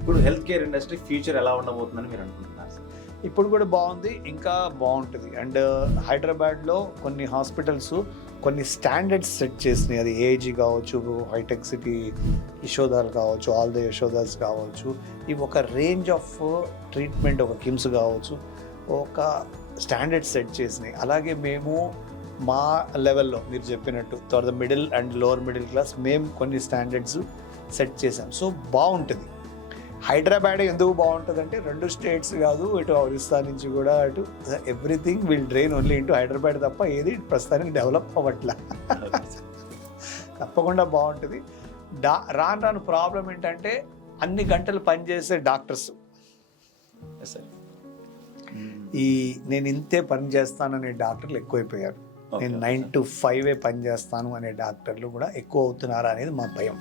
ఇప్పుడు health care industry future ఎలా ఉండబోతుందని మీరు అనుకుంటున్నారు సార్? ఇప్పుడు కూడా బాగుంది, ఇంకా బాగుంటుంది. అండ్ హైదరాబాద్లో కొన్ని హాస్పిటల్స్ కొన్ని స్టాండర్డ్స్ సెట్ చేసినాయి. అది ఏజీ కావచ్చు, హైటెక్ సిటీ యశోదాలు కావచ్చు, ఆల్ ద యశోదాస్ కావచ్చు. ఇవి ఒక రేంజ్ ఆఫ్ ట్రీట్మెంట్, ఒక కిమ్స్ కావచ్చు, ఒక స్టాండర్డ్ సెట్ చేసినాయి. అలాగే మేము మా లెవెల్లో మీరు చెప్పినట్టు తర్వాత middle and lower middle class మేము కొన్ని స్టాండర్డ్స్ సెట్ చేసాం. సో బాగుంటుంది. హైదరాబాద్ ఎందుకు బాగుంటుంది అంటే 2 స్టేట్స్ కాదు, ఇటు ఒరిస్సా నుంచి కూడా అటు everything will drain only into Hyderabad తప్ప ఏది ప్రస్తుతానికి డెవలప్ అవ్వట్లా. తప్పకుండా బాగుంటుంది. రాను రాను ప్రాబ్లం ఏంటంటే అన్ని గంటలు పనిచేసే డాక్టర్స్ ఈ నేను ఇంతే పని చేస్తాననే డాక్టర్లు ఎక్కువైపోయారు. నేను 9 to 5 పని చేస్తాను అనే డాక్టర్లు కూడా ఎక్కువ అవుతున్నారా అనేది మా భయం.